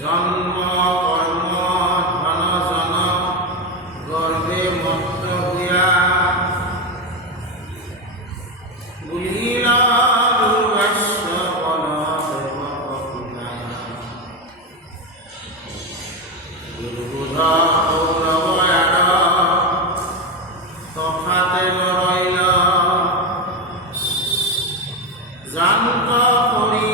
জন্ম কর্ম ধন জন গর্বে মত্ত হইয়া বুলিল দুর্বাস্য বল দুর্বুধ কৌরবয়ার তফাতে রইল জান্ত করি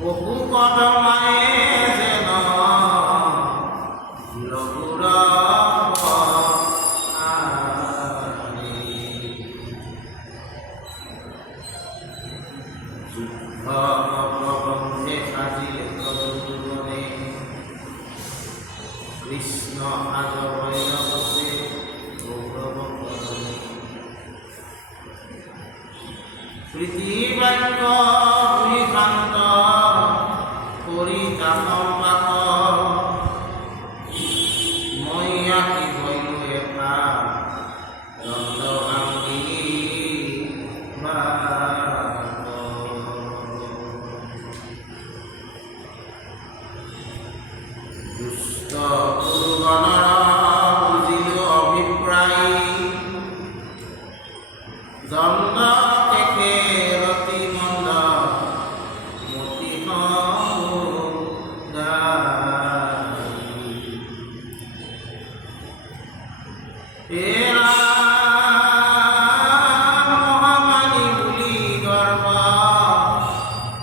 বহু কদমায়ে যেন লঘুর যুদ্ধ প্রবন্ধে সাজিলে তদুগুণে কৃষ্ণ আজ বৈরবতে গৌরব করণে পৃথিবাঙ্গ ভূমিকান্ত করিতা সম্পাক মইয়াকি হইল একা দণ্ড ভাঙ্গি দুষ্ট গুরুগণর বুঝিল অভিপ্রায় দণ্ড দেখে রতি মন্দ মতি মহামানী বুলি গর্ব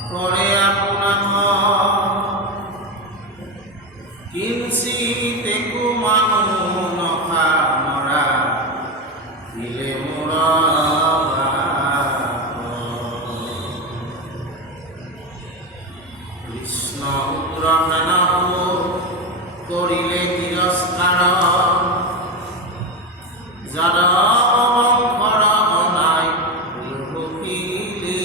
করে আপনার কিঞ্চিতে কুমানু নখা মরা দিলে মোরা কৃষ্ণ উগ্রহেন করিলে তিরস্কার যারা অবঙ্কর নাই ভুকিলি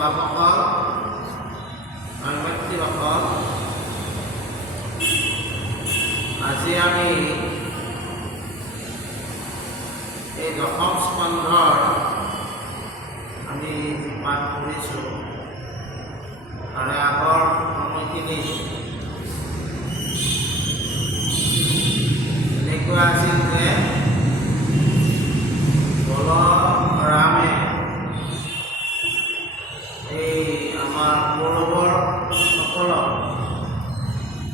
বাপসকল আৰু ব্যক্তিসকল আজি আমি এই দশম স্কন্ধৰ আমি পাঠ কৰিছোঁ তাৰে আগৰ সময়খিনি এনেকুৱা আছিল যে বলৰামে এই আমাৰ কৌৰৱৰ সকলক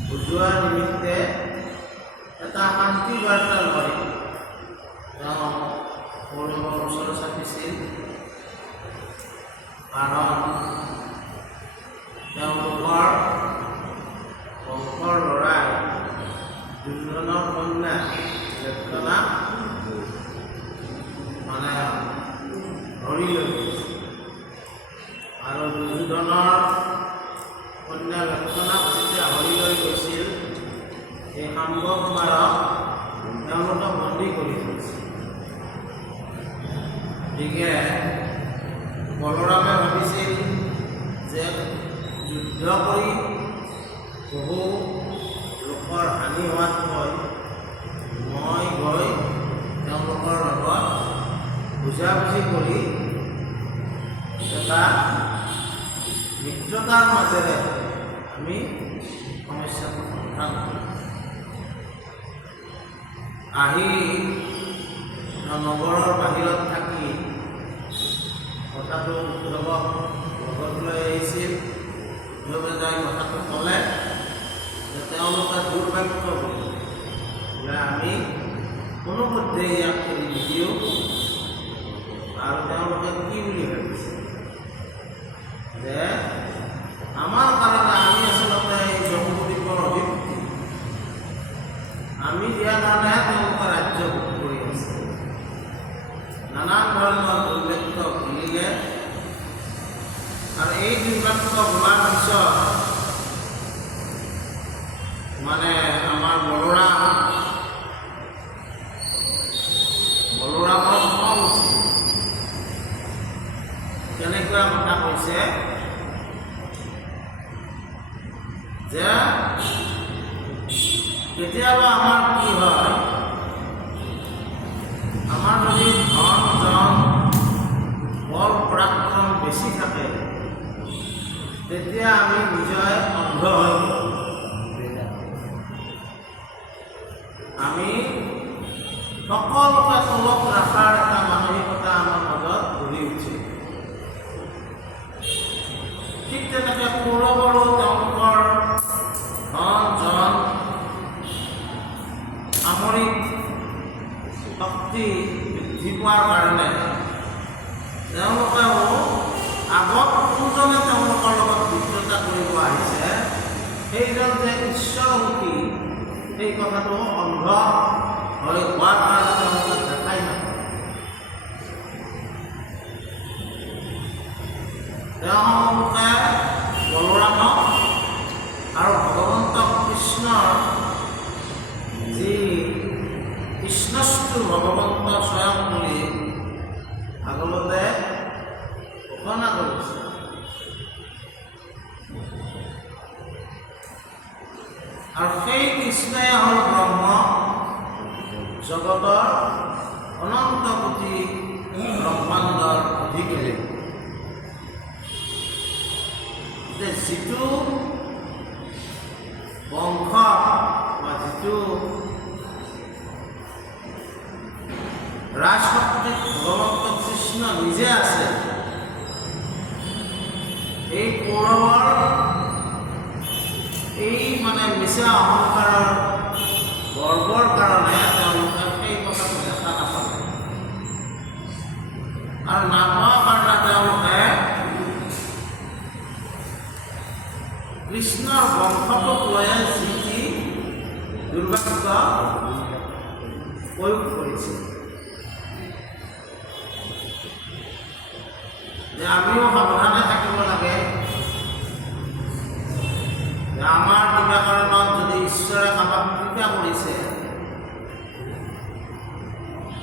বুজোৱা নিমিত্তে এটা শান্তি বাৰ্তা লৈ তেওঁ কৌৰৱৰ ওচৰ চাপিছিল কাৰণ তেওঁলোকৰ বংশৰ ল'ৰাই দুৰ্যোধনৰ কন্যা লেখনা মানে ধৰি লৈ গৈছে আৰু দুৰ্যোধনৰ কন্যা লক্ষণক যেতিয়া হৰি লৈ গৈছিল এই সাম্ব কুমাৰক তেওঁলোকে বন্দী কৰি থৈছিল। গতিকে বলৰামে ভাবিছিল যে যুদ্ধ কৰি বহু লোকৰ হানি হোৱাতকৈ মই গৈ তেওঁলোকৰ লগত বুজাবুজি কৰি এটা মিত্ৰতাৰ মাজেৰে আমি সমস্যাটো সমাধান কৰিম। আহি নগৰৰ বাহিৰত থাকি কথাটো উদ্ধৱক লগত লৈ আহিছিল। উদ্ধৱে যাই কথাটো ক'লে যে তেওঁলোকে দুৰ্ভাগ্য বুলি বোলে আমি কোনোপধ্যে ইয়াক এৰি নিদিওঁ। আৰু তেওঁলোকে কি বুলি ভাবিছে যে আমাৰ কাৰণে আমি আচলতে এই জম্বুদ্বীপৰ অধিপতি, আমি দিয়াৰ কাৰণেহে তেওঁলোকে ৰাজ্য ভোগ কৰি আছে। নানান ধৰণৰ দুৰ্ভাগ্য ভুলিলে আৰু এই দুৰ্ভাগ্য ভোলাৰ পিছত মানে আমাৰ বলৰামৰ খং উঠিল। কেনেকুৱা কথা কৈছে যে কেতিয়াবা আমাৰ কি হয়, আমাৰ যদি ধন জন বল পৰাক্ৰম বেছি থাকে তেতিয়া আমি নিজে অন্ধ হৈ পৰোঁ। আমি সকলোকে তলত ৰখাৰ এটা মানসিকতা আমাৰ মাজত গঢ়ি উঠে। ঠিক তেনেকৈ কৌৰৱৰো তেওঁলোকৰ ধন জন সামৰিক শক্তি বৃদ্ধি পোৱাৰ কাৰণে তেওঁলোকেও আগত কোনজনে তেওঁলোকৰ লগত মিত্ৰতা কৰিব আহিছে সেইজন যে ঈশ্বৰমুখী সেই কথাটো অন্ধ হৈ হোৱাৰ কাৰণে তেওঁলোকে দেখাই নাপায়। তেওঁলোকে বলৰামক আৰু ভগৱন্ত কৃষ্ণৰ যি কৃষ্ণস্তু ভগৱন্ত স্বয়ং বুলি ভাগৱতে ঘোষণা কৰিছে। আৰু সেই কৃষ্ণই হ'ল ব্ৰহ্ম, জগতৰ অনন্ত কোটি ব্ৰহ্মাণ্ডৰ অধিকাৰী। যিটো বংশ বা যিটো ৰাজশক্তিত ভগৱন্ত কৃষ্ণ নিজে আছে, এই কৌৰৱৰ এই মানে মিছা অহংকাৰৰ গৰ্বৰ কাৰণে তেওঁলোকে সেই কথাটো দেখা নাপালে আৰু নাপোৱাৰ কাৰণে তেওঁলোকে কৃষ্ণৰ বংশটোক লৈয়ে যি যি দুৰ্ভাগ্য প্ৰয়োগ কৰিছে। যে আমিও সাৱধানে থাকিব লাগে যে আমাৰ কিবা কাৰণত যদি ঈশ্বৰে কাৰোবাক কৃপা কৰিছে,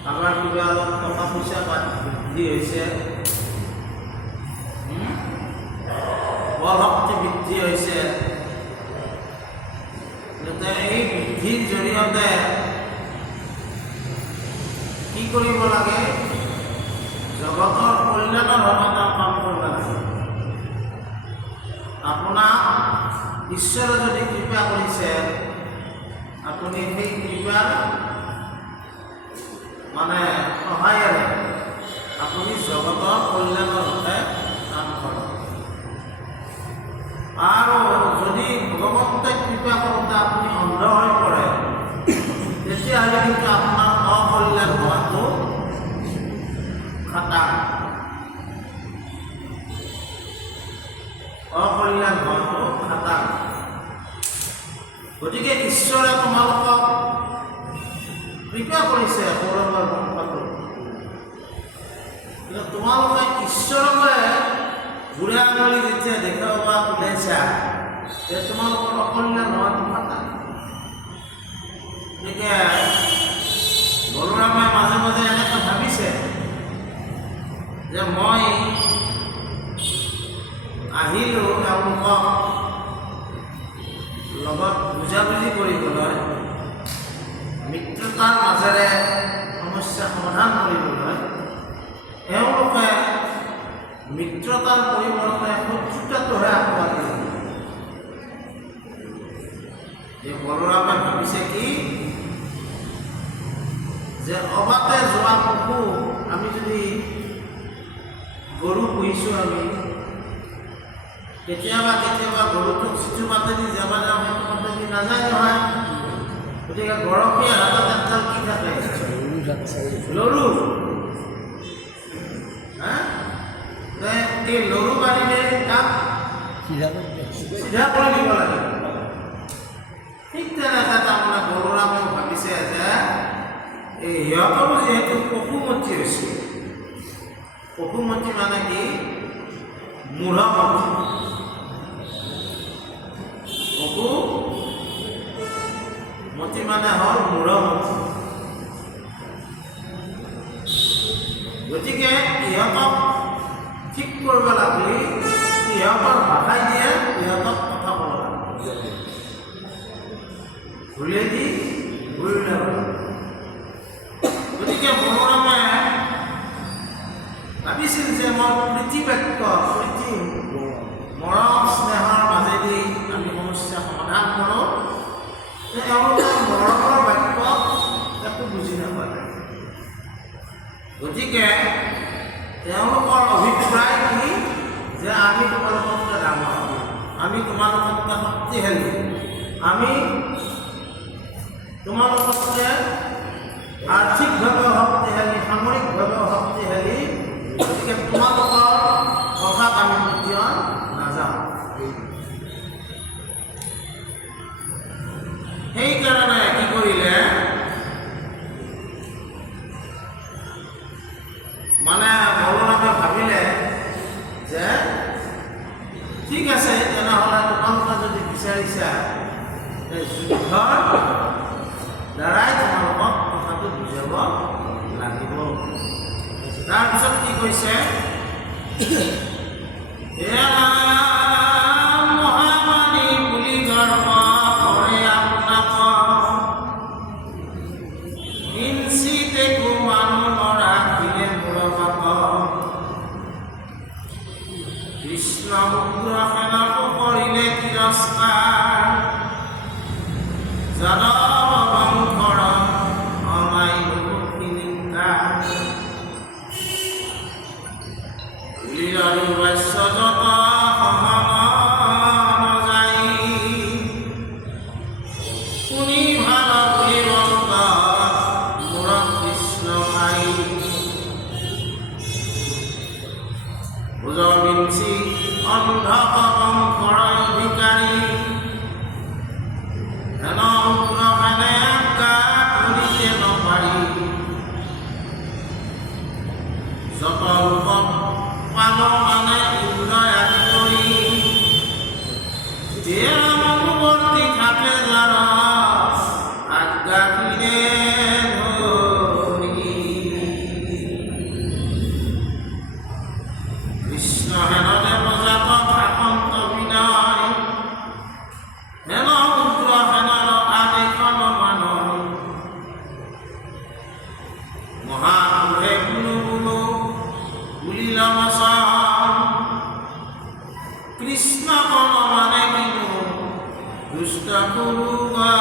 কাৰোবাৰ কিবা টকা পইচা বৃদ্ধি হৈছে, বল শক্তি বৃদ্ধি হৈছে, যাতে এই বৃদ্ধিৰ জৰিয়তে কি কৰিব লাগে, জগতৰ কল্যাণৰ বাবে তেওঁ কাম কৰিব লাগে। আপোনাক ঈশ্বৰে যদি কৃপা কৰিছে, আপুনি সেই কৃপাৰ মানে সহায়েৰে আপুনি জগতৰ কল্যাণৰ বাবে কাম কৰক। আৰু যদি ভগৱন্তই কৃপা কৰোঁতে আপুনি অন্ধ হৈ পৰে, তেতিয়াহ'লে কিন্তু আপোনাৰ অকল্যাণ হোৱাটো খাটা, অকল্যাণ হোৱাটো খাটা। গতিকে ঈশ্বৰে তোমালোকক কৃপা কৰিছে কৌৰৱৰ বংশটো, কিন্তু তোমালোকে ঈশ্বৰকে বুঢ়া আঙুলি যেতিয়া দেখুৱাব ওলাইছা যে তোমালোকৰ অকল্যাণ নহয় কথা। গতিকে বলোৰামে মাজে মাজে এনেকৈ ভাবিছে যে মই আহিলোঁ তেওঁলোকক লগত বুজাবুজি কৰিবলৈ, মিত্ৰতাৰ মাজেৰে সমস্যা সমাধান কৰিবলৈ। এওঁলোকে মিত্ৰতাৰ পৰিৱৰ্তে শত্ৰুতাটোহে আঁকোৱালি ল'লে। এই বলোৰামে ভাবিছে কি যে অবাতে যোৱা পশু, আমি যদি গৰু পুহিছোঁ, আমি কেতিয়াবা গৰুটোক চিঠু পাতেদি যাব যাওঁ, সেইটো পাতেদি নাযায় নহয়। গতিকে গৰখীয়া হাতত এডাল কি থাকে? লৰু। এই লৰু বাঢ়িলে তাক চিধা কৰি দিব লাগে। ঠিক তেনেকৈ তাৰমানে বলোৰামেও ভাবিছে যে এই সিহঁতৰো যিহেতু পশুমতী হৈছে, পশুমতী মানে কি? মূঢ়মতী। পশুমতী মানে হ'ল মূঢ়মতী। গতিকে ইহঁতক ঠিক কৰিব লাগিলে ইহঁতৰ ভাষাই দিয়ে, ইহঁতক কথা ক'ব লাগে। ভুলেদি ভুল নাপায়। গতিকে বলোৰামে ভাবিছিল যে মই প্ৰীতি বাক্য, প্ৰীতি মৰম স্নেহৰ মাজেদি আমি সমস্যা সমাধান কৰোঁ। তেওঁলোকে মৰমৰ বাক্য একো বুজি নাপায়। গতিকে তেওঁলোকৰ অভিপ্ৰায় কি যে আমি তোমালোকতকৈ ডাঙৰ, আমি তোমালোকতকৈ শক্তিশালী, আমি তোমালোকতকৈ আৰ্থিকভাৱে শক্তিশালী, সামৰিকভাৱে শক্তিশালী। গতিকে তোমালোকৰ কথাত আমি কেতিয়াও নাযাওঁ। সেইকাৰণে কি কৰিলে, মানে বলোৰামে ভাবিলে যে ঠিক আছে, তেনেহ'লে তোমালোকে যদি বিচাৰিছা যুদ্ধৰ দ্বাৰাই তোমালোকক কথাটো বুজাব লাগিব। তাৰপিছত কি কৈছে, মহামানী বুলি গৰ্ব কৰে আপোনাক, ইঞ্চিতে মানুহ নৰাখিলে মূৰবাক, কৃষ্ণ উগ্ৰ সেনাকো কৰিলে তিৰস্কাৰ, যাদৱ বংশৰ অমাই নিন্দাৰ, লীলাৰু বাস্য যত সমান যায়, শুনি ভাল বুলি বন্ত মোৰ কৃষ্ণ ভাই, ভুজবিঞ্চি অন্ধ বংশৰ অধিকাৰী, হেন উগ্ৰ মানে আজ্ঞা কৰিতে নপাৰি, যত ৰূপত পাল মানে ইন্দ্ৰই আদি কৰি, মনোবৰ্তী থাকে যাৰ আজ্ঞা দিলে ধৰি, কৃষ্ণ হেন দেৱজাত শাসন্ত বিনয়, হেন উগ্ৰ হেনৰ আদেশন মানয়, মহাপুৰুষে কোনো বোলো বুলিল বচন, কৃষ্ণ কন মানে কিনো দুষ্ট কুৰুগা।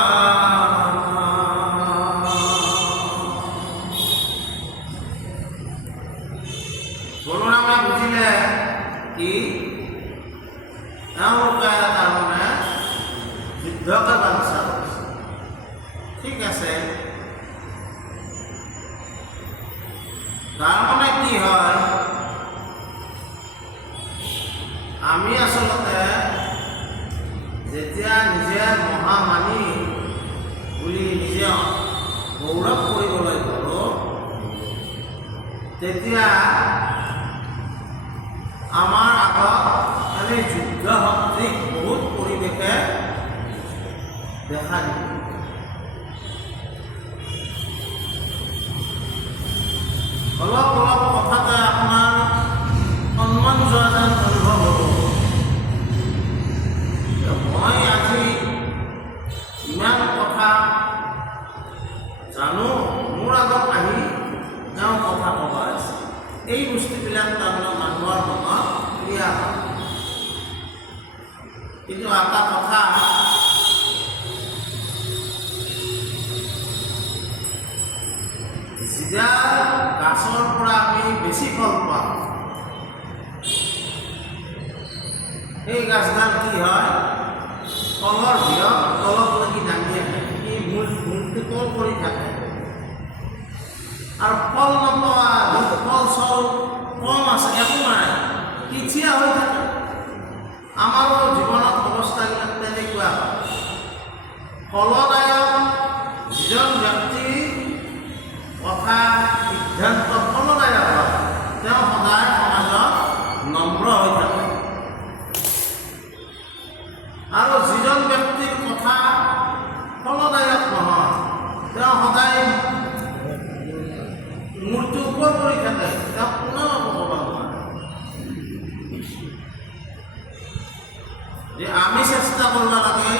বলোৰামে বুজিলে কি তেওঁলোকে তাৰমানে যুদ্ধকে বাঞ্ছা কৰিছে। ঠিক আছে, তাৰমানে কি হয়, আমি আচলতে যেতিয়া নিজে মহামানী বুলি নিজে গৌৰৱ কৰিবলৈ পাৰোঁ, তেতিয়া আমাৰ আগত এনে যুদ্ধ সদৃশ বহুত পৰিৱেশে দেখা দিব। অলপ অলপ কথাতে আপোনাৰ সন্মান যোৱা যেন অনুভৱ হ'ব। মই আজি ইমান কথা জানো, মোৰ আগত আহি তেওঁ কথা ক'ব আছে। এই বস্তুবিলাক তাৰমানে মানুহৰ মনত ক্ৰিয়া হয়। কিন্তু এটা কথা, যিডাল গাছৰ পৰা আমি বেছি ফল পাওঁ, সেই গাছডাল কি হয়, ফলৰ ভিৰত তলত লাগি নামি আহে, এই মূলটো তল কৰি থাকে আৰু ফল নোপোৱা, ফল চল কম আছে, একো নাই, পিঠিয়া হৈ থাকে। আমাৰো জীৱনত অৱস্থাবিলাক তেনেকুৱা হয়। ফলদায়ক যিজন ব্যক্তিৰ কথা সিদ্ধান্ত ফলদায়ক হয়, তেওঁ সদায় সমাজত নম্ৰ হৈ থাকে। আৰু যিজন ব্যক্তিৰ কথা ফলদায়ক নহয়, তেওঁ সদায় মূৰটো ওপৰ কৰি থাকে, তেওঁক কোনেও ক'ব নোৱাৰে। যে আমি চেষ্টা কৰিব লাগে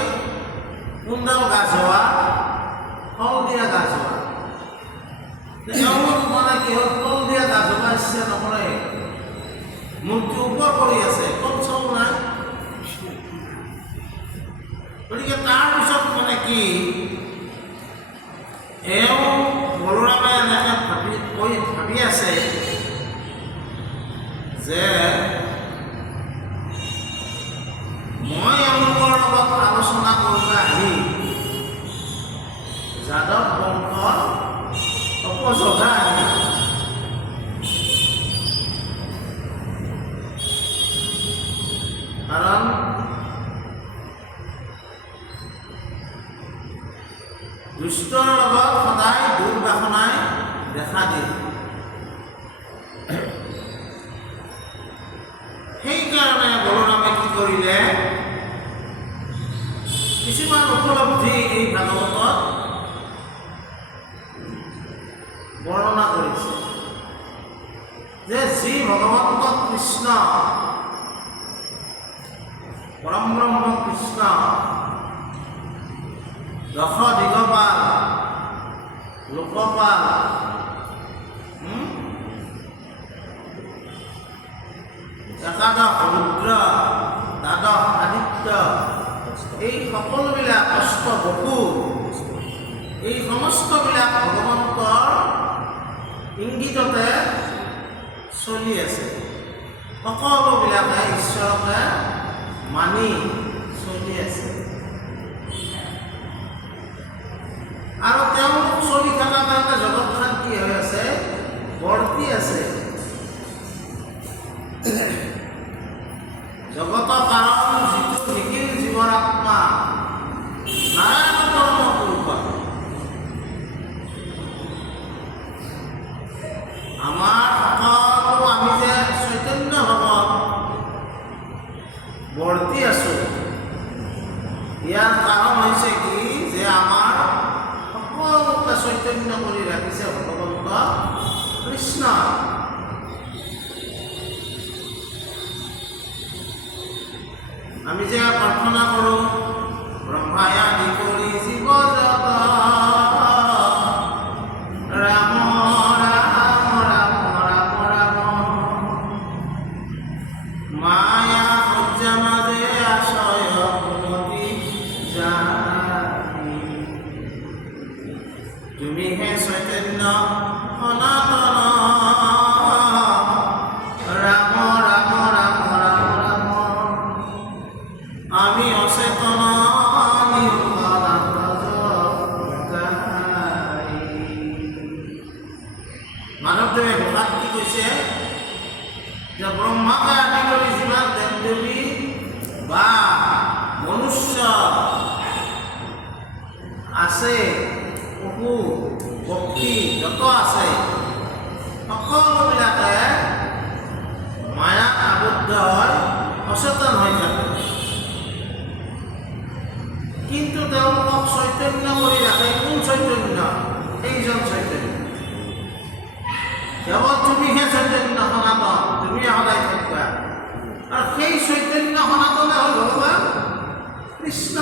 কোনডাল গাছ হোৱা, ফল দিয়া গাছ হোৱা। এওঁলোক মানে কি হ'ল, ফল দিয়া গাছ হোৱা ইচ্ছা নকৰে, মূৰটো ওপৰ কৰি আছে, ফল চল নাই। গতিকে তাৰপিছত মানে কি, এওঁ বলোৰামে এনেকৈ ভাবি আছে যে মই এওঁলোকৰ লগত আলোচনা কৰিব আহি যাদৱ বংশৰ অপজধা আহি, কাৰণ দুষ্টৰ লগত সদায় দুৰ্বাসনাই দেখা দিয়ে। সেইকাৰণে বলোৰামে কি কৰিলে, কিছুমান উপলব্ধি এই ভাগৱতত বৰ্ণনা কৰিছে যে যি ভগৱন্ত কৃষ্ণ, পৰম ব্ৰহ্ম কৃষ্ণ দশ দিগপাল, লোকপাল, একাদশ ৰুদ্ৰ, দ্বাদশ আদিত্য, এই সকলোবিলাক অষ্টবসু, এই সমস্তবিলাক ভগৱন্তৰ ইংগিততে চলি আছে। সকলোবিলাকে ঈশ্বৰকে মানি চলি আছে। আৰু তেওঁলোক চলি থকাৰ কাৰণে জগতখন কি হৈ আছে, বৰ্তি আছে। জগত কাৰণ যিটো নিখিল জীৱৰ আত্মা নাৰায়ণ পৰম পুৰুষ, আমাৰ সকলো আমি যে চৈতন্য ভাৱত বৰ্তি আছো, ইয়াৰ কাৰণ হৈছে কি, যে আমাৰ সকলোকে চৈতন্য কৰি ৰাখিছে ভগৱন্ত কৃষ্ণ। আমি যে প্ৰাৰ্থনা কৰোঁ, ব্ৰহ্মাই আদি কৰি জীৱ জগত ৰাম ৰাম ৰাম ৰাম ৰাম, মায়া সজ্জা মাজে আশ্ৰয় কুমতি জানি, তুমিহে চৈতন্য সনাতন ৰাম ৰাম ৰাম ৰাম ৰাম, আমি অচেতন মাধৱদেৱে ভোগাত কি কৈছে, যে ব্ৰহ্মাকে আদি কৰি যিমান দেৱ দেৱী বা মনুষ্য আছে, পশু পক্ষী যত আছে, সকলোবিলাকে মায়াত আবদ্ধ হৃদয় সচেতন হৈ থাকে, কিন্তু তেওঁলোকক চৈতন্য কৰি ৰাখে। কোন চৈতন্য? এইজন চৈতন্য। কেৱল তুমিহে চৈতন্য সনাতন, তুমি সদায় থাকিবা। আৰু সেই চৈতন্য সনাতনে হ'ল ভগৱান কৃষ্ণ।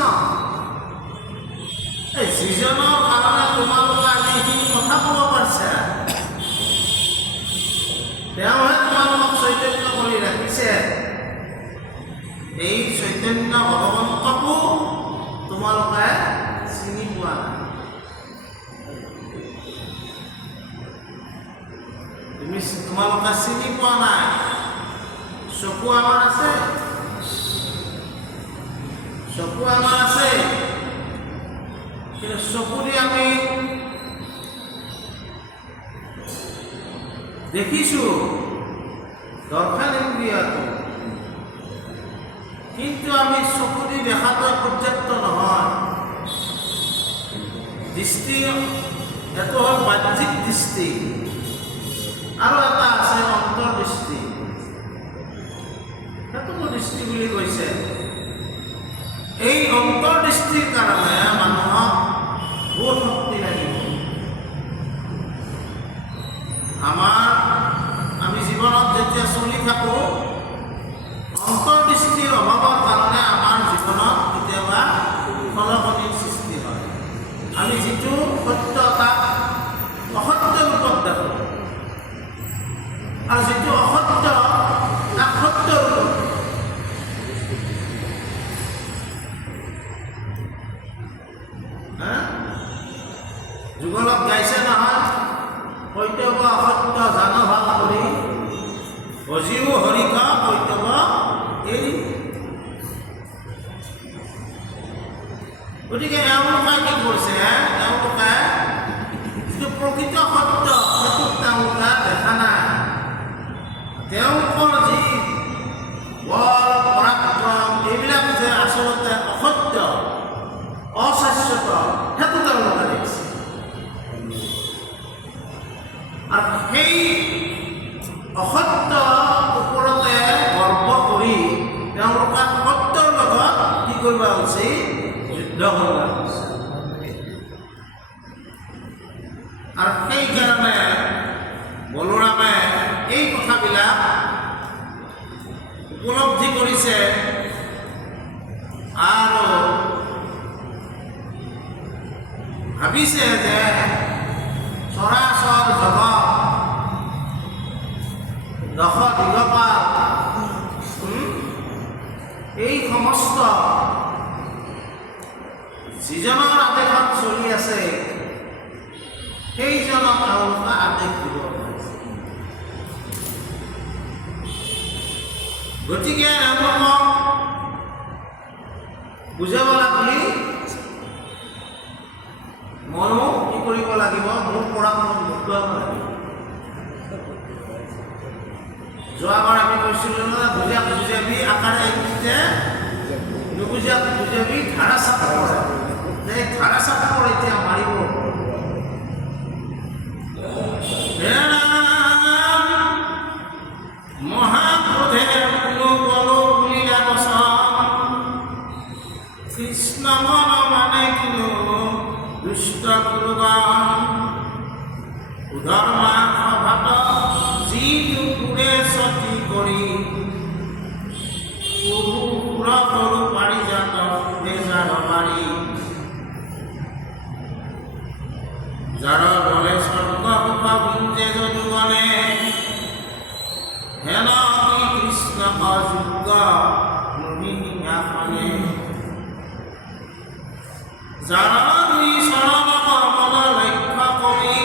এই যিজনৰ কাৰণে তোমালোকে আজি এইখিনি কথা ক'ব পাৰিছা, তেওঁহে তোমালোকক চৈতন্য কৰি ৰাখিছে। এই চৈতন্য ভগৱন্তকো তোমালোকে চিনি পোৱা নাই। তোমালোকে চিনি পোৱা নাই। চকু আমাৰ আছে, চকু আমাৰ আছে, কিন্তু চকু দি আমি দেখিছোঁ দৰ্শন ইন্দ্ৰিয়টো, কিন্তু আমি চকু দি দেখাটো পৰ্যাপ্ত নহয়। দৃষ্টি এইটো হ'ল বাহ্যিক দৃষ্টি, আৰু এটা আছে অন্তৰ্দৃষ্টি। সেইটোকো দৃষ্টি বুলি কৈছে। এই অন্তৰ্দৃষ্টিৰ কাৰণে মানুহক বোধ শক্তি লাগিব। আমি জীৱনত যেতিয়া চলি থাকোঁ, অন্তৰ্দৃষ্টিৰ অভাৱৰ কাৰণে আমাৰ জীৱনত কেতিয়াবা খলকনিৰ সৃষ্টি হয়। আমি যিটো সত্য তাক অসত্য ৰূপত দেখোঁ, আৰু যিটো অসত্য তাক সত্য ৰূপত। যুগলত গাইছে নহয়, কৈতৱ অসত্য জান ভাল কৰি, ভজিও হৰিক কৈতৱ এৰি। গতিকে এওঁলোকে কি কৰিছে? তেওঁলোকে যিটো প্ৰকৃত সত্য সেইটোক তেওঁলোকে দেখা নাই। তেওঁলোকৰ যি বল পৰাক্ৰম এইবিলাক যে আচলতে অসত্য, অশাশ্বত, সেইটো তেওঁলোকে দেখিছে। আৰু সেই অসত্য ওপৰতে গৰ্ব কৰি তেওঁলোকে সত্যৰ লগত কি কৰিব উচিত? যুদ্ধ কৰিব উচিত। আৰু সেইকাৰণে বলোৰামে এই কথাবিলাক উপলব্ধি কৰিছে আৰু ভাবিছে যে চৰাচৰ জগত দশ দিগপাল এই সমস্ত যিজনৰ আদেশত চলি আছে, সেইজনক তেওঁলোকে আদেশ দিব। গতিকে এওঁলোকক বুজাব লাগি ময়ো কি কৰিব লাগিব? মোৰ পৰামৰ্শ দেখুৱাব লাগিব। যোৱাবাৰ আমি কৈছিলোঁ নহয়, বুজাক বুজাবি আকাৰে আহিছে, নুবুজাক বুজাবি ধাৰা চাপ কৰে। এই ধাৰা চাপৰ এতিয়া মাৰিব। মহাক্ৰোধে কোনো বলো বুলিলা বচন, কৃষ্ণ মন মানে কিনো দুষ্ট কুৰুবান। উধৰ্মা সভাত যিটো পুৰে সতি কৰি, পুৰ কৰো পাৰিজাত বেজাৰ পাৰি। যাৰ বলে স্বৰ্গ সুখ গুঞ্জে যদুগণে, হেন কি কৃষ্ণ অযোগ্য নহি সিংহাসনে। যাৰ দুই চৰণ কমল লক্ষ্য কৰি,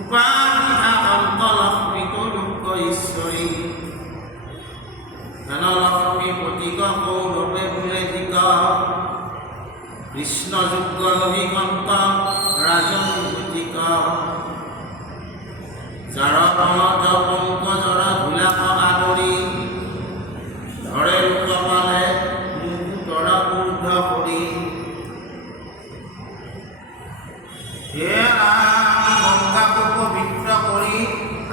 উপাধিহা অন্ত লক্ষ্মী দুঃখ ঈশ্বৰী। হেন লক্ষ্মী পতিক কৌৰৱে বোলে ধিক, কৃষ্ণ যোগ্য নহি কন্ত ৰাজন গতিক। যাৰ পদ পংকজৰ ধূলাক আদৰি, ধৰে লোক পালে মুকুটৰ ঊৰ্ধ্ব কৰি। হে ৰাম গংগাকো পবিত্ৰ কৰি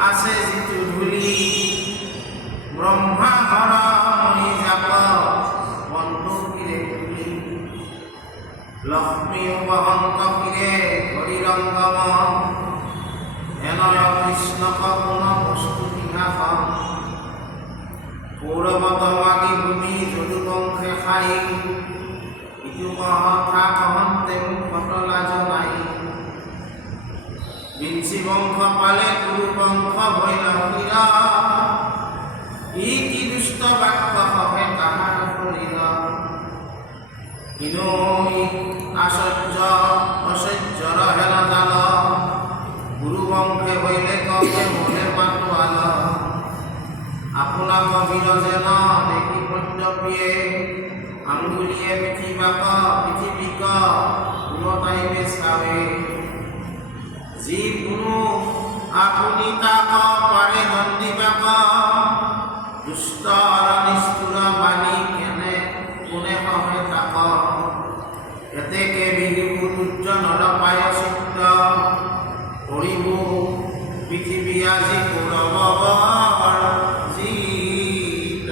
আছে যিটো ধূলি, ব্ৰহ্ম পৌৰমতমাগী ভূমি যদুবংশে খাই ইটো কথা কহন্তে মুখতলা জনাই বিঞ্চি বংশ পালে কুৰু বংশ ভৈল হীৰা ই কি দুষ্ট বাক্য সহে কাহাৰ শৰীৰ কিনো আশ্চৰ্য অসহ্যৰ হেন জাল গুৰু বংশে হইলে কহে মনে মাতোৱাল আপোনাক বিৰজেন দেখি পদ্যপ্ৰিয়ে আঙুলিয়ে পৃথিৱীক কোনোটাইমে চাবে যি কোনো আপুনি তাক পাৰে দণ্ডিবাক দুষ্ট নিষ্ঠুৰ বাণী কেনে কোনে সহে তাক এতেকে বিহু তুৰ্য নৰপায় চিত্ৰ কৰিব পৃথিৱী আজি কৌৰৱৰ জিত।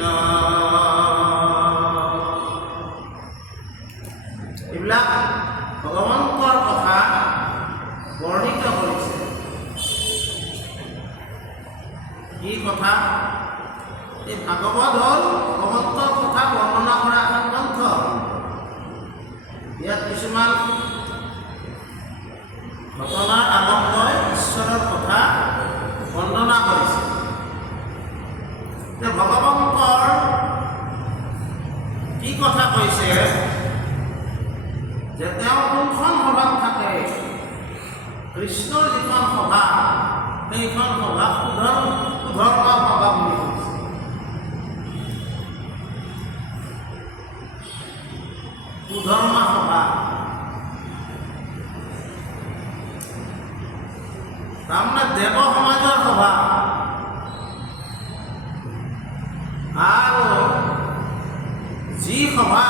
এইবিলাক ভগৱন্তৰ কথা বৰ্ণিত কৰিছে। কি কথা? এই ভাগৱত হ'ল ভগৱন্তৰ কথা বৰ্ণনা কৰা এখন গ্ৰন্থ। ইয়াত কিছুমান ঘটনাৰ আলম্বই ঈশ্বৰৰ কথা বৰ্ণনা কৰিছে। ভগৱন্তৰ কি কথা কৈছে যে তেওঁ কোনখন সভাত থাকে, কৃষ্ণৰ যিখন সভা সেইখন সভা সুধৰ্ম সভা বুলি কৈছে। সুধৰ্ম সভা তাৰমানে দেৱ সমাজৰ সভা আৰু যি সভা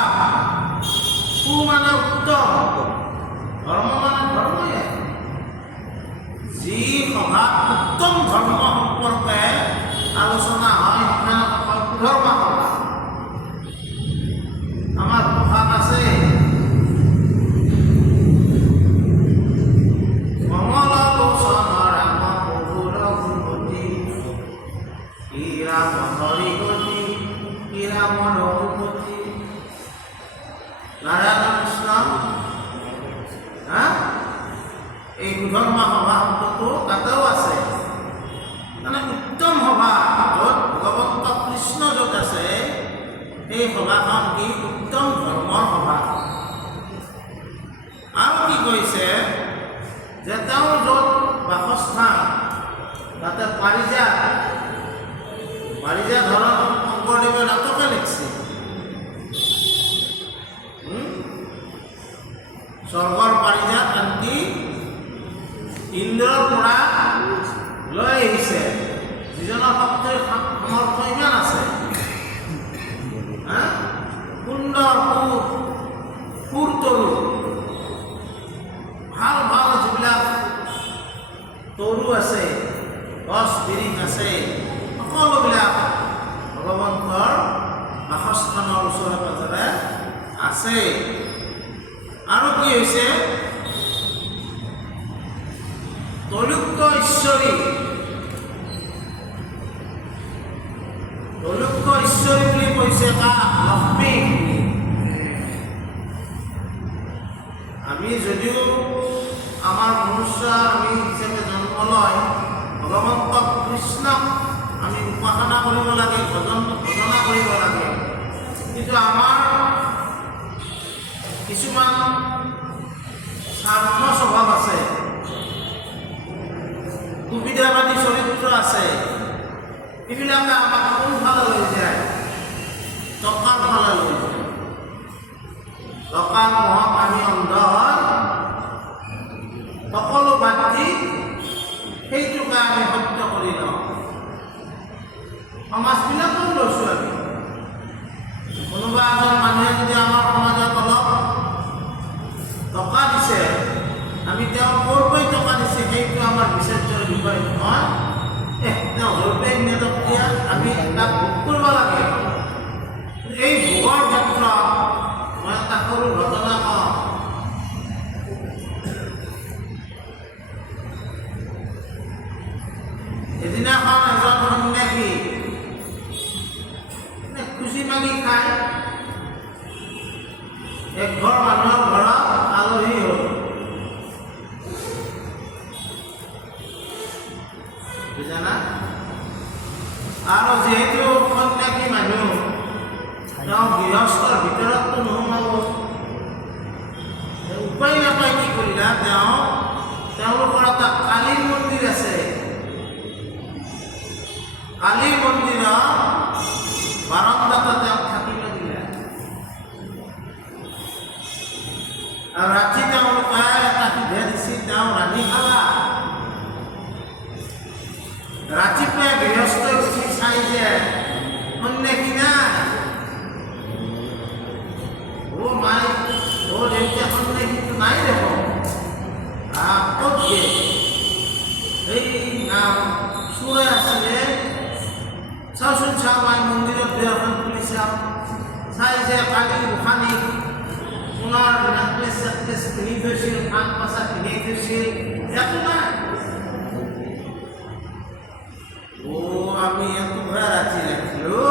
সু মানে উত্তম, ধৰ্ম মানে ধৰ্মই, যি সভা উত্তম ধৰ্ম সম্পৰ্কে আলোচনা হয় সেইকাৰণে সুধৰ্ম সভা। আমাৰ ভাষাত আছে কমল লোচন ৰাম বহুৰ গুণৱতী কি ৰাম হৰিগতি কি ৰাম ৰঘুপতি। নাৰায়ণ কৃষ্ণ এই সুধৰ্ম সভা শব্দটো তাতেও আছে। মানে উত্তম সভা য'ত ভগৱন্ত কৃষ্ণ য'ত আছে এই সভাখন কি উত্তম ধৰ্মৰ সভা। আৰু কি কৈছে যে তেওঁৰ য'ত বাসস্থান তাতে পাৰিজাত ধৰক শংকৰদেৱে নাটকে লিখিছে। স্বৰ্গৰ পাৰিজাত আনকি ইন্দ্ৰৰ পৰা লৈ আহিছে, যিজনৰ শক্তিৰ সামৰ্থ্য ইমান আছে। সুন্দৰ সুৰ তৰু ভাল ভাল যিবিলাক তৰু আছে, গছ বিৰিখ আছে, সকলোবিলাক ভগৱন্তৰ বাসস্থানৰ ওচৰে পাজৰে আছে। আৰু কি হৈছে তৈলুক্য ঈশ্বৰী বুলি কৈছে লক্ষ্মী। আমি যদিও আমাৰ মনুষ্য আমি হিচাপে জন্ম লয় ভগৱন্ত কৃষ্ণক আমি উপাসনা কৰিব লাগে, ভজনা কৰিব লাগে, কিন্তু আমাৰ কিছুমান স্বাৰ্থ স্বভাৱ আছে, সুবিধাবাদী চৰিত্ৰ আছে। এইবিলাকে আমাক কোনফালে লৈ যায়? টকাৰ ফালে লৈ যায়। টকাৰ মোহত আমি অন্ধ হয় সকলো বাদ দি সেইটোকে আমি সত্য কৰি লওঁ। সমাজবিলাকো লৈছোঁ আমি। কোনোবা এজন মানুহে যদি আমাৰ সমাজত অলপ টকা দিছে, আমি তেওঁ ক'ৰপৰাই টকা দিছে সেইটো আমাৰ বিচাৰ্যৰ বিষয় নহয়। তেওঁ সৰুপৰাই নেটকীয়া আমি তাক ভোগ কৰিব লাগে। এই ভোগৰ ক্ষেত্ৰত মই এটা সৰু ঘটনা কওঁ। এদিনাখন এজন সন্যাসী মাগি খায় এঘৰ মানুহৰ ঘৰত আলহী হ'ল বুজানা আৰু যিহেতু সন্ন্যাসী মানুহ তেওঁ গৃহস্থৰ ভিতৰততো নোসোমাব উপায় নাপায় কি কৰিলা তেওঁলোকৰ এটা কালীৰ মন্দিৰ আছে কালী মন্দিৰৰ বাৰান্দাতে তেওঁক থাকিব দিলে আৰু ৰাতি তেওঁলোকে এটা সিধে দিছে তেওঁ ৰান্ধি খালা ৰাতিপুৱাই গৃহস্থই উঠি চাই যে সন্ন্যাসী নাই মাই দেউতা সন্ন্যাসীটো নাই দেখোন ক'ত গে এই চোৰে আছিলে চাওচোন চাওঁ মাই মন্দিৰত দুৱাৰখন খুলি চাওঁ চাই যে কালি গোসানী সোণৰ নেকলেছ চেকলেছ পিন্ধি থৈছিল কাণ পাচা পিন্ধি থৈছিল একো নাই আমি এত ঘৰে ৰাতি ৰাখিলোঁ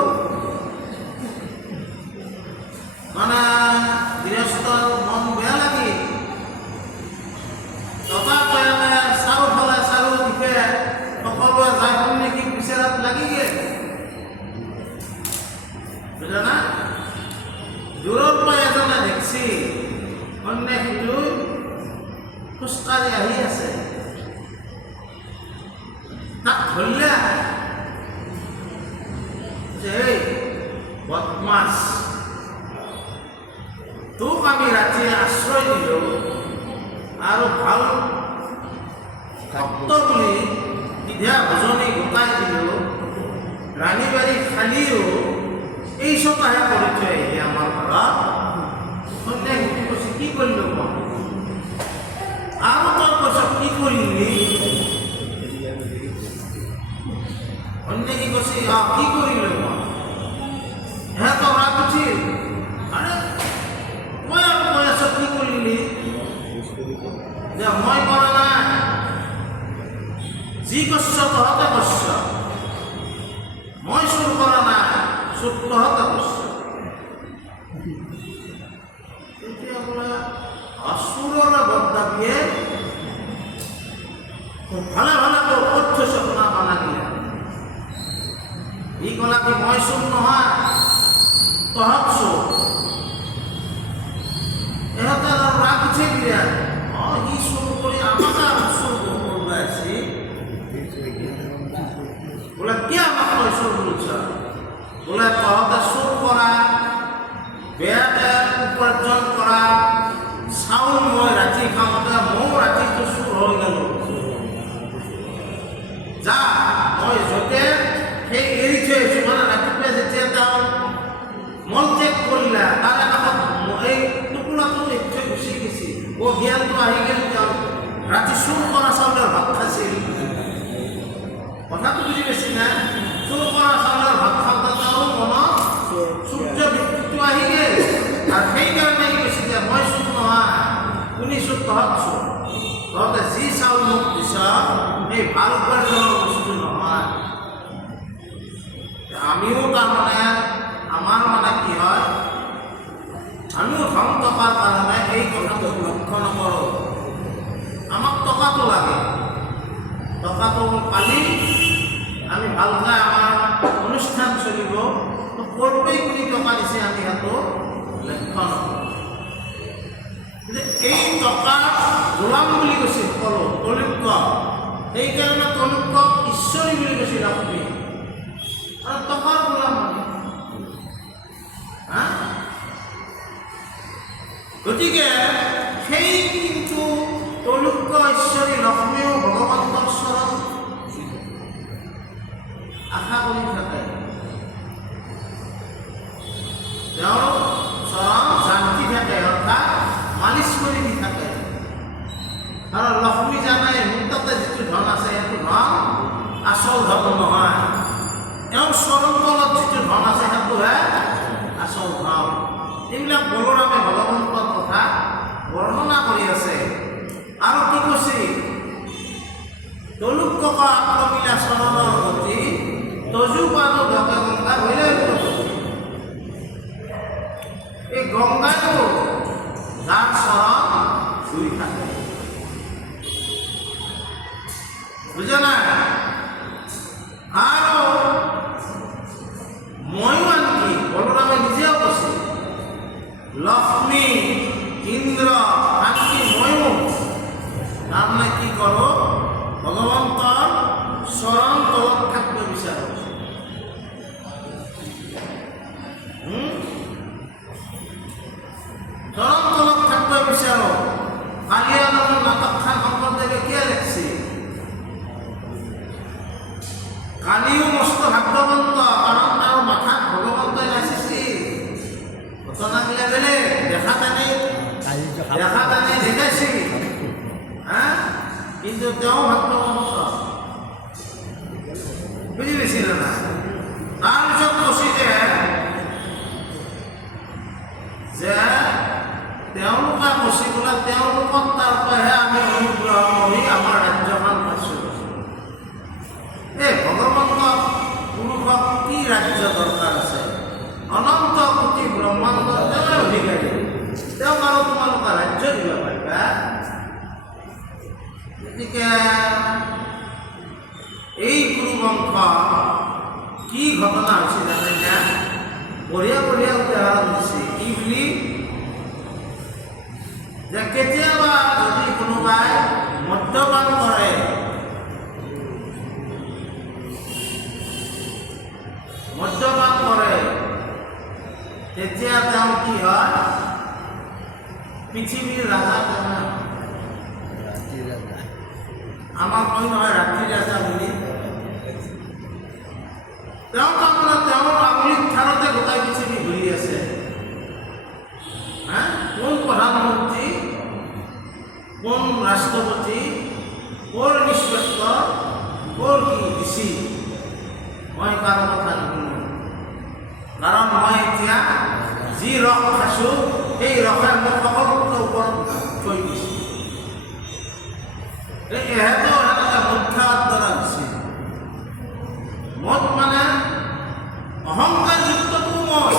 মানে গৃহস্থৰ মন বেয়া লাগি তথাপি চাৰিওফালে চাৰিও দিশে সকলোৱে যাই সন্ন্যাসীক বিচাৰত লাগি গ'ল বুজানা দূৰৰ পৰা এজনে দেখছি সন্ন্যাসীটো খোজকাঢ়ি আহি আছে তাক ধৰিলে যে বদমাছ তোক আমি ৰাতি আশ্ৰয় দিলোঁ আৰু ভাল ভক্ত বুলি সিধা ভোজনী গোটাই দিলোঁ ৰাণী বাৰী খালিও এই চকাহে কৰি থৈ আহিলে আমাৰ ঘৰত সন্ন্যাসী কৈছে কি কৰিলোঁ মই আৰু তই কৈছ কি কৰিলি সন্ন্যাসী কৈছে কি কৰিলোঁ মই সিহঁতক ৰাত উঠিল আৰে মই আৰু কৈ আছোঁ কি কৰিলি যে মই কৰা নাই যি কষ্ট তহঁতে কষ্ট মই চুৰ কৰা নাই চুৰ তহঁতে কষ্ট তেতিয়া বোলে চুৰৰ বদদাবিয়ে ভালে ভালে তথ্য চপনা বনা দিলে ই ক'লা কি মই চুৰ নহয় তহঁত চুৰ ইহঁতে ৰাগ উঠি দিলে ই চুৰ কৰি আমাকে চুৰ কৰিব আছে বোলে কি আমাক তই চুৰ কৰিছ বোলে তহঁতে চুৰ কৰা বেয়াকে উপাৰ্জন কৰা চাউল মই ৰাতি খাওঁতে ময়ো ৰাতিটো চুৰ হৈ গ'লোঁ যা মই য'তে সেই এৰি থৈ আহিছোঁ মানে ৰাতিপুৱা যেতিয়া তেওঁ মলত্যাগ কৰিলে তাৰে কাষত এই টুকুৰাটো এৰি থৈ গুচি গৈছে জ্ঞানটো আহি গ'ল তেওঁ ৰাতি চুৰ কৰা চাউলৰ ভাত খাইছিল কথাটো বুজি পাইছি না চুৰ কৰা চাউলৰ ভাত খাওঁতে তেওঁৰ মনত সূৰ্য বৃত্তিটো আহি গ'ল আৰু সেইকাৰণে কি কৈছে যে মই চুৰ নহয় শুনিছোঁ তহঁত চুৰ তহঁতে যি চাউল মোক দিছ সেই ভাল উপাৰ্জনৰ বস্তু নহয় আমিও তাৰমানে আমাৰ মানে কি হয় আমিও ধন টকাৰ কাৰণে এই কথাটো লক্ষ্য নকৰোঁ আমাক টকাটো লাগে টকাটো পালি আমি ভালকৈ আমাৰ অনুষ্ঠান চলিব তো ক'ৰপৰাই কোনি টকা দিছে আমি সেইটো লক্ষ্য নকৰোঁ এই টকা গোলাম বুলি কৈছিল সকলো তলুক্য সেইকাৰণে তলুক্যক ঈশ্বৰী বুলি কৈছিল আপুনি আৰু টকাৰ গোলাম গতিকে সেই কিন্তু তলুক্য ঈশ্বৰী লক্ষ্মীও ভগৱন্তৰ চৰণ আশা কৰি থাকে তেওঁৰ চৰণ জানকি থাকে অৰ্থাৎ মালিচ কৰি দি থাকে আৰু লক্ষ্মী জানাই মোৰ তাতে যিটো ধন আছে সেইটো ধন আচল ধন নহয় এওঁৰ চৰণ তলত যিটো ধন আছে সেইটোহে আচল ধন এইবিলাক বলোৰামে ভগৱন্তৰ কথা বৰ্ণনা কৰি আছে আৰু কি কৈছে তলুক্যক আক্ৰমিলা চৰণৰ গতি তজু পানো দকে গংগা হৈলে ৰাজ্য দৰকাৰ আছে। অনন্ত কোটি ব্ৰহ্মাণ্ড তেওঁৰে অধিকাৰী, তেওঁক আৰু তোমালোকে ৰাজ্য দিব পাৰিবা? গতিকে এই কুৰুবংশ কি ঘটনা হৈছে জানে না? বঢ়িয়া বঢ়িয়া উদাহৰণ দিছে। কি বুলি যে কেতিয়াবা যদি কোনোবাই মদ্যপান কৰে, তেতিয়া তেওঁ কি হয়? পৃথিৱীৰ ৰাজা নহয়, আমাৰ কয় নহয় ৰাতি ৰাজা বুলি। তেওঁ তাৰমানে তেওঁৰ আঙুলিৰ ঠাৰতে গোটাই পৃথিৱী ঘূৰি আছে। কোন প্ৰধানমন্ত্ৰী, কোন ৰাষ্ট্ৰপতি, ক'ৰ ইন্সপেক্টৰ, ক'ৰ কি ডিচি, মই কাৰো কথা নুশুনো। কাৰণ মই এতিয়া যি ৰস খাইছোঁ সেই ৰসে মোক সকলোতকৈ ওপৰত থৈ দিছে। এহেঁতেও এনেকৈ মধ্যাৰ দ্বাৰা দিছে। মদ মানে অহংকাৰযুক্তটো মই,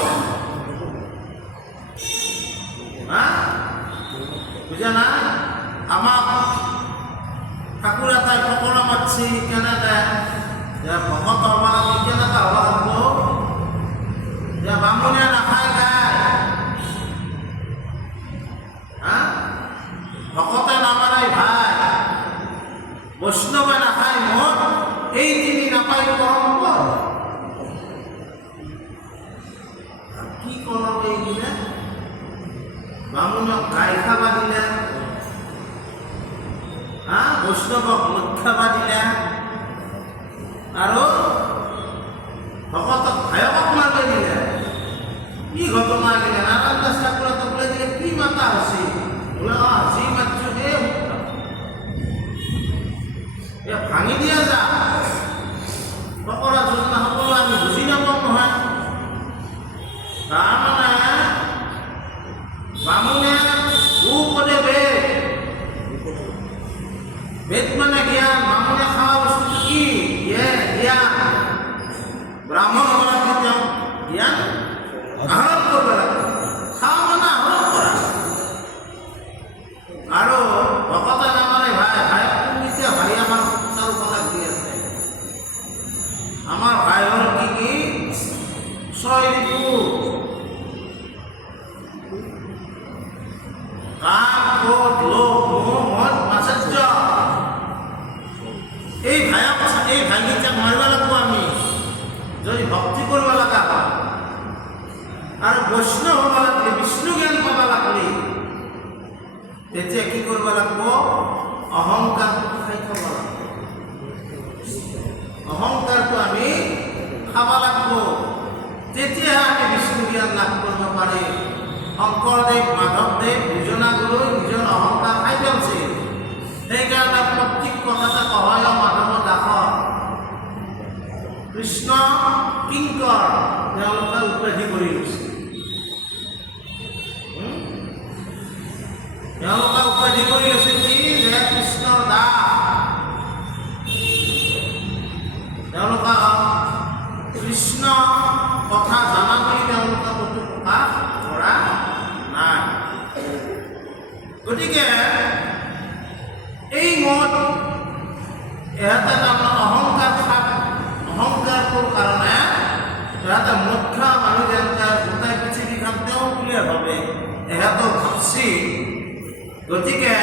বুজা নাই? আমাক ঠাকুৰ এটাই ফকৰা মাতছি কেনেকৈ যে ভকত হ'ব লাগে, কেনেকৈ হ'ব লাগিব যে বামুণে নাখায় গায়, ভকতে নামানাই ভাই, বৈষ্ণৱে নাখায় মদ, এই তিনি নাপায় পৰম পদ। কি কৰক এইদিনে? বামুণক গাই খাবা দিলে, বৈষ্ণৱক মদ খাবা দিলে, আৰু ভকতক ভায়কক মাৰিব দিলে। কি ঘটনা গেলে? নাৰায়ণ দাস ঠাকুৰে বোলে যে কি মাতা হৈছে? বোলে যি মাতছো সেই ভাঙি দিয়া যা। ফকৰা যোজনা সকলো আমি বুজি নাপাওঁ নহয়। তাৰমানে বামুণে উপদে বেদ, বেদ মানে জ্ঞান। বামুণে খোৱা বস্তুটো কি? জ্ঞান। ব্ৰাহ্মণ হ'ব লাগে, তেওঁ জ্ঞান আহৰণ কৰিব লাগে। খোৱা মানে আহৰণ কৰা। আৰু ভকতে নামানে ভাই, ভাই এতিয়া ভাই আমাৰ চাৰিওফালে ঘূৰি আছে। আমাৰ ভাই হ'ল কি কি? ছয় ঋতু, কাম, ক্ৰোধ, লোভ, মোহ, মদ, মাৎসৰ্য। এই ভাইকেইটাক মাৰিব লাগিব আমি যদি ভক্তি কৰিব লগা হয়। আৰু বৈষ্ণৱ হ'ব লাগিলে, বিষ্ণু জ্ঞান পাব লাগিলে তেতিয়া কি কৰিব লাগিব? অহংকাৰটো খাই খাব লাগিব। অহংকাৰটো আমি খাব লাগিব, তেতিয়াহে আমি বিষ্ণু জ্ঞান লাভ কৰিব পাৰিম। শংকৰদেৱ, মাধৱদেৱ দুজনা গুৰুই নিজৰ অহংকাৰ খাই পেলাইছে। সেইকাৰণে প্ৰত্যেক কথাতে কহয় মাধৱ দাস, কৃষ্ণ কিংকৰ তেওঁলোকে উপাধি কৰি লৈছে। তেওঁলোকে উপাধি কৰি লৈছে কি? যে কৃষ্ণৰ দাস। তেওঁলোকে কৃষ্ণ কথা জানা বুলি তেওঁলোকে ক'তো প্ৰকাশ কৰা নাই। গতিকে এই মত ইহঁতে তাৰমানে অহংকাৰটোৰ কাৰণে ইহঁতে মদ খোৱা মানুহ যেনেকৈ গোটাই পৃথিৱীখন তেওঁ বুলিয়ে ভাবে, ইহঁতক ভাবছি। গতিকে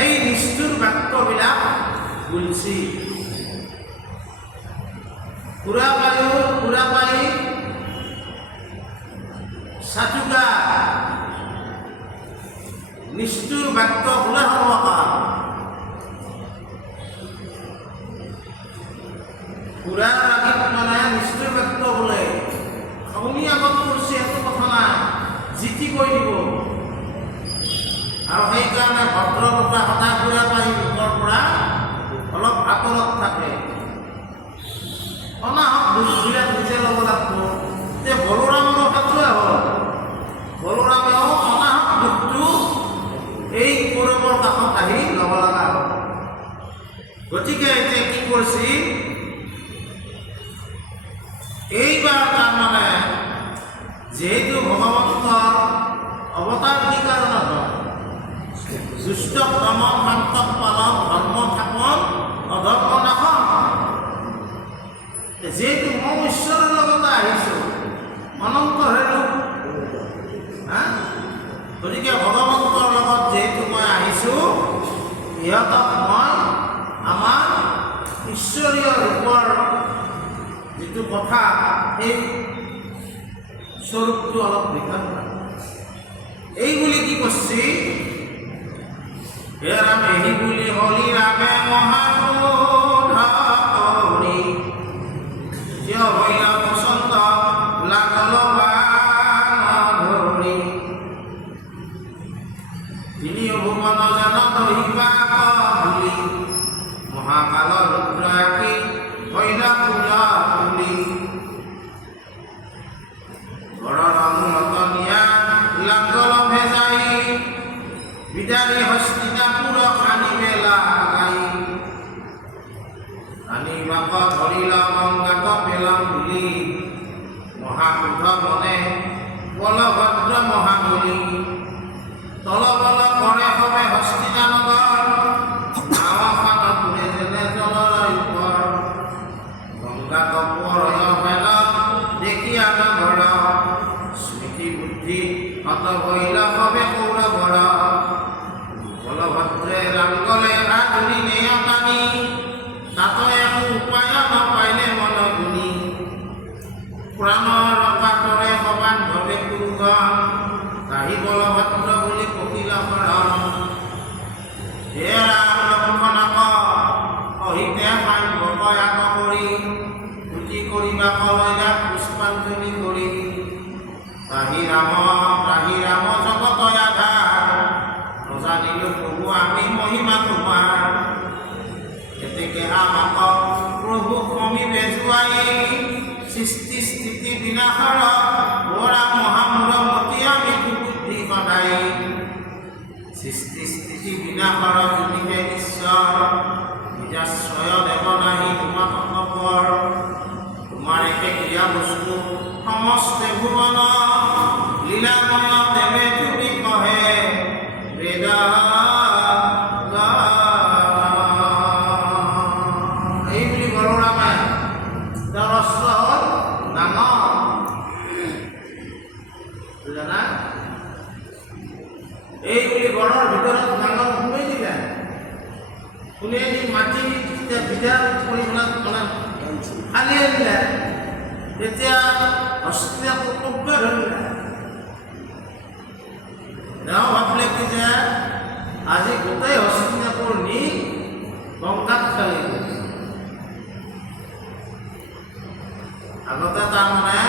এই নিষ্ঠুৰ বাক্যবিলাক বুলছি। পুৰা পাৰি চাটুকা নিষ্ঠুৰ বাক্য বোলে সৰ্বকাল। পুৰা ৰাগিত মানে নিষ্ঠুৰ বাক্য বোলে আপুনি আগত কৰিছে, একো কথা নাই, জিতি কৈ দিব। আৰু সেইকাৰণে ভদ্ৰ লোকে সদায় পুৰা পাৰি লোকৰ পৰা অলপ আঁতৰত থাকে। অনাহক দুখবিলাক নিজে ল'ব লাগিব। যে বলোৰামৰ ক্ষেত্ৰই হ'ল, বলোৰামেও অনাহক দুখটো এই কৌৰৱৰ কাষত আহি ল'ব লগা হ'ল। গতিকে এতিয়া কি কৰিছে? এইবাৰ যেহেতু ভগৱন্তৰ অৱতাৰ কি কাৰণত হয় দুষ্ট দমন শান্তক পালন ধৰ্ম স্থাপন অধৰ্ম নাশন যেহেতু মই ঈশ্বৰৰ লগতে আহিছোঁ অনন্ত হেৰু গতিকে ভগৱন্তৰ লগত যেহেতু মই আহিছোঁ ইহঁতক মই আমাৰ ঈশ্বৰীয় ৰূপৰ যিটো কথা সেই স্বৰূপটো অলপ দেখা এই বুলি কি কৰিছে হে ৰাম এই বুলি হলি ৰামে মহাক্ৰোধ কৰি থিয় হৈল পচন্দ লাগল বাণ ধৰি তিনি ভুৱন জানত হিমাক বুলি মহাকাল ৰুদ্ৰ আঁকি হৈল পূজা তুলি ঘৰৰ মূলত নিয়া লাগল ভেজাই বিদাৰী হস্তিনাপুৰক আনিবে লাগাই আনি বাপ ধৰিল গংগাক পেলাম বুলি মহাক্ৰোধ মনে বলভদ্ৰ মহাবলী তল বল কৰে সবে হস্তিনানগৰ নাৱখান পুৰে যেনে জলৰ ওপৰ গংগা কপৰয় হেল দেখি আনগৰ স্মৃতি বুদ্ধি হত হইল সবে কৌৰৱৰ বলভদ্ৰে ৰাংগলে ৰাধুনিলে অটানি তাতো একো উপায় নাপাইলে মন গুণি প্ৰাণৰ ৰকাতৰে সবান ভৱে কুৰুগণ তাহি বলভদ্ৰ বুলি কপিল শৰণ হে ৰাম লক্ষ্মণক সহিতে সাংঘয়াক কৰি তুতি কৰিবা কলৈলা পুষ্পাঞ্জলি কৰি তাহি ৰাম জগত আধাৰ নজানিলো প্ৰভু আমি মহিমা তোমাৰ এতেকে আমাক প্ৰভু সমীপে যোৱাই সৃষ্টি স্থিতি বিনাশৰ বৰা মহামূৰমতি আমি বুদ্ধি সদায় সৃষ্টি স্থিতি বিনাশৰ যুনিকে ঈশ্বৰ নিজাশ্ৰয় দেৱ নাহি তোমাক অপৰ তোমাৰ একে ক্ৰিয়া বস্তু সমস্তে ভুৱন লীলাময় দেৱে তুমি কহে বেদ এই বুলি বলৰামে তেওঁৰ অস্ত্ৰ হ'ল ডাঙৰ বুজা এই বুলি গড়ৰ ভিতৰত ডাঙৰ সোমাই দিলে কোনে দি মাটি যেতিয়া ভিজাৰ কৰি মানে খালি আনিলে তেতিয়া হস্তিনাপুৰ কব্যা ধৰিলে তেওঁ ভাবিলে কি যে আজি গোটেই হস্তিনাপুৰ নি গংগাত খালি আগতে তাৰমানে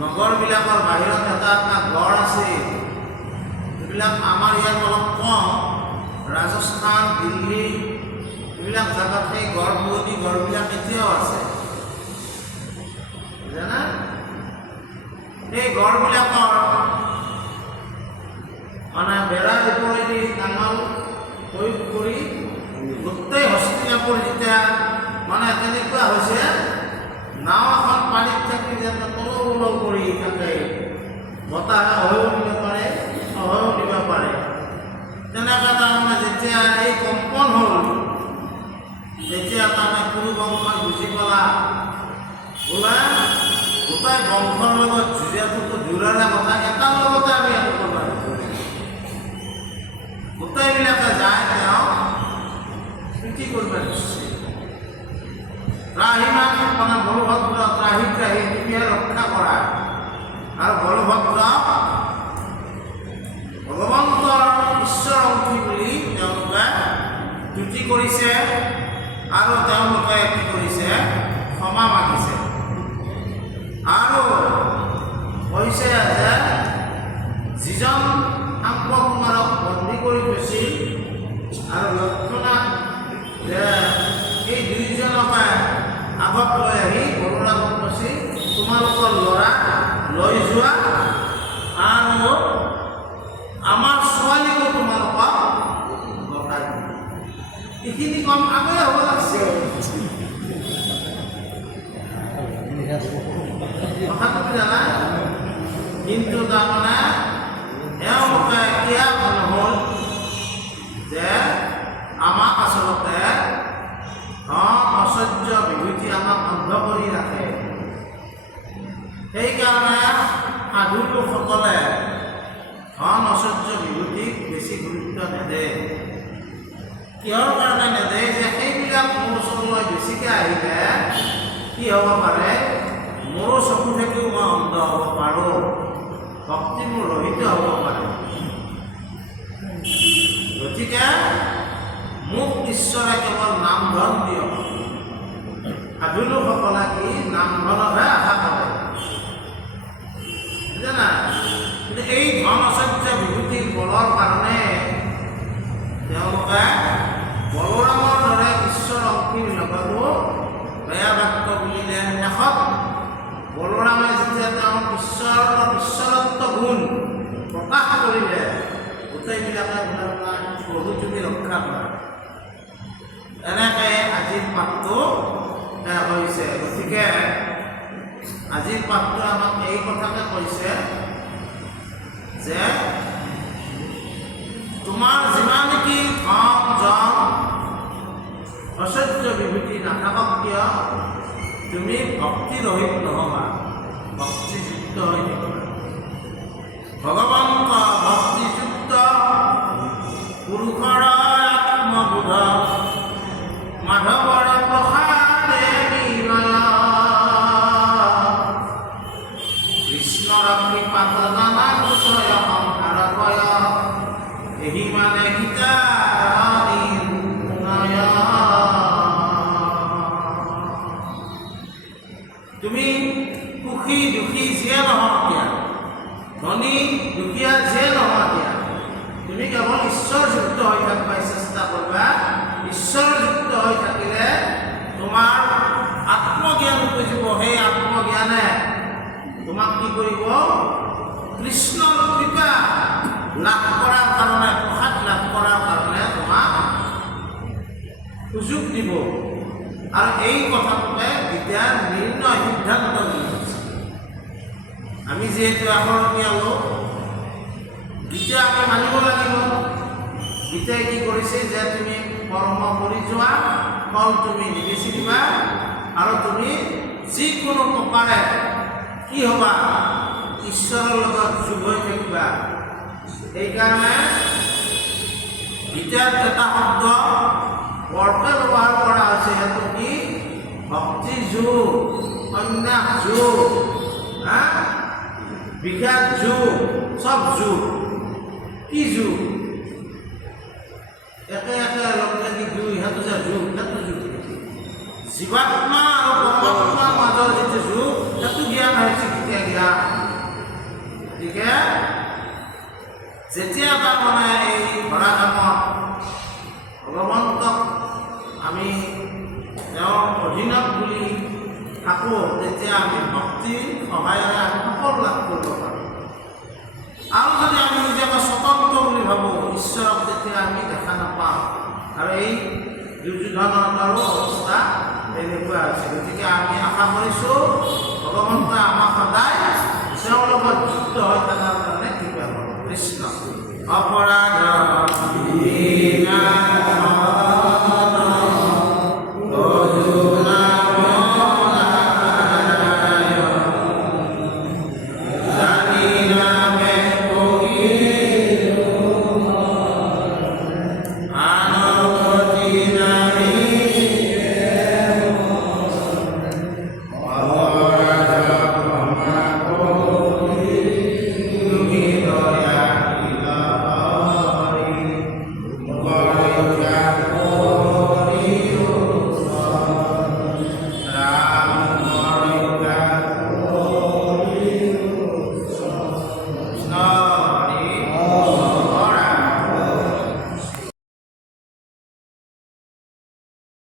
নগৰবিলাকৰ বাহিৰত এটা গড় আছে এইবিলাক আমাৰ ইয়াত অলপ কম ৰাজস্থান দিল্লী এইবিলাক জেগাত সেই গড় পুৰণি গড়বিলাক এতিয়াও আছে বুজানা এই গড়বিলাকৰ মানে বেৰাৰ ওপৰেদি ডাঙৰ প্ৰয়োগ কৰি গোটেই হস্তিনাপুৰ যেতিয়া মানে তেনেকুৱা হৈছে নাও এখন পানীত থাকি যেন তলৌ কৰি থাকে বতাহ হৈও দিব পাৰে নহৈও দিব পাৰে তেনেকৈ তাৰমানে যেতিয়া এই কম্পন হ'ল তেতিয়া তাৰমানে কোনো বংশই বুজি পালা বোলে গোটেই বংশৰ লগত যুঁজাটোতো দূৰৰে কথা এটাৰ লগতে আমি একো কৰিব গোটেইবিলাকে যায় তেওঁ কি কৰিব নিশ্চয় ত্ৰাহিমাং মানে বলভদ্ৰ ত্ৰাহি তুমিয়ে ৰক্ষা কৰা আৰু বলভদ্ৰ ভগৱন্তৰ ঈশ্বৰ অংশী বুলি তেওঁলোকে তুতি কৰিছে আৰু তেওঁলোকে কি কৰিছে ক্ষমা মাগিছে আৰু কৈছে যে যিজন শাম্ব কুমাৰক বন্দী কৰি থৈছিল আৰু লক্ষণাক যে এই দুইজনকে আগত লৈ আহি বৰুণাক কৈছিল তোমালোকৰ ল'ৰা লৈ যোৱা আৰু আমাৰ ছোৱালীকো তোমালোকক গতাই দিয়া এইখিনি কাম আগেয়ে হ'ব লাগিছিল কথাটো কি জানা? কিন্তু তাৰমানে এওঁলোকে কিয় নহ'ল যে আমাক আচলতে অসহ্য বিভূতি আমাক অন্ধ কৰি ৰাখে। সেইকাৰণে সাধু লোকসকলে ধন ঐশ্বৰ্য বিভূতিক বেছি গুৰুত্ব নেদে। কিহৰ কাৰণে নেদে? যে সেইবিলাক মোৰ ওচৰলৈ বেছিকৈ আহিলে কি হ'ব পাৰে, মোৰো চকু থাকিও মই অন্ধ হ'ব পাৰোঁ, ভক্তি মোৰ ৰহিত হ'ব পাৰে। গতিকে মোক ঈশ্বৰে কেৱল নাম ধন দিয়ক। সাধু লোকসকলে কি নাম ধনৰহে আশা কৰে, বুজা? কিন্তু এই ধন ঐশ্বৰ্য বিভূতিৰ বলৰ কাৰণে তেওঁলোকে বলোৰামৰ দৰে ঈশ্বৰ অংশীৰ লগতো বেয়া বাক্য বুলিলে। শেষত বলোৰামে যেতিয়া তেওঁ ঈশ্বৰত্ব গুণ প্ৰকাশ কৰিলে, গোটেইবিলাকে প্ৰভু তুমি ৰক্ষা কৰা। এনেকৈ আজিৰ পাঠটো হৈছে। গতিকে আজিৰ পাঠটো আমাক এই কথাকে কৈছে যে তোমাৰ যিমান নেকি ধন জন ঐশ্বৰ্য বিভূতি নাথাকক কিয়, তুমি ভক্তি ৰহিত নহবা, ভক্তিযুক্ত হৈ থাকিবা। ভগৱন্ত ভক্তিযুক্ত পুৰুষৰ আত্মবোধ মাধৱৰ প্ৰসাদে বিনয়, কৃষ্ণৰ কৃপাত জানা বিষয় সংসাৰ ভয়, এহি মানে গীতাৰ নিৰ্ণয়। তুমি সুখী দুখী যিয়ে নহওক কিয়, ধনী দুখীয়া যিয়ে নহওক কিয়, তুমি কেৱল ঈশ্বৰযুক্ত হৈ থাকিব চেষ্টা কৰিবা। ঈশ্বৰযুক্ত হৈ থাকিলে তোমাৰ আত্মজ্ঞান উপজিব। সেই আত্মজ্ঞানে তোমাক কি কৰিব? কৃষ্ণৰ কৃপা লাভ কৰাৰ কাৰণে, প্ৰসাদ লাভ কৰাৰ কাৰণে তোমাক সুযোগ দিব। আৰু এই কথাটোকে গীতাৰ নিৰ্ণয় সিদ্ধান্ত দিছে। আমি যিহেতু আখৰণীয়া লোক, গীতা আমি মানিব লাগিব। গীতাই কি কৰিছে যে তুমি কৰ্ম কৰি যোৱা, ফল তুমি নিবিচি দিবা, আৰু তুমি যিকোনো প্ৰকাৰে কি হ'বা? ঈশ্বৰৰ লগত যোগ হৈ থাকিবা। সেইকাৰণে গীতাত এটা শব্দ বৰকৈ ব্যৱহাৰ কৰা হৈছে, সেইটো কি? ভক্তি যোগ, সন্ন্যাস যোগ, বিখ্যাত যোগ, চব যোগ। কি যোগ? একে একে লগ লাগি দুই, সেইটো যে যোগ, সেইটো যোগ। জীৱাত্মা আৰু পৰমাত্মাৰ মাজৰ যিটো যোগ, সেইটো জ্ঞান হৈছে গীতা জ্ঞান। গতিকে যেতিয়া তাৰমানে এই ধৰা কামত ভগৱন্তক আমি তেওঁৰ অধীনত বুলি থাকোঁ, তেতিয়া আমি ভক্তিৰ সহায়েৰে আমি সফল লাভ কৰিব পাৰোঁ। আৰু যদি আমি নিজকে স্বতন্ত্ৰ বুলি ভাবোঁ, ঈশ্বৰক তেতিয়া আমি দেখা নাপাওঁ। আৰু এই দুৰ্যোধনৰ অৱস্থা তেনেকুৱা হৈছে। গতিকে আমি আশা কৰিছোঁ ভগৱন্ত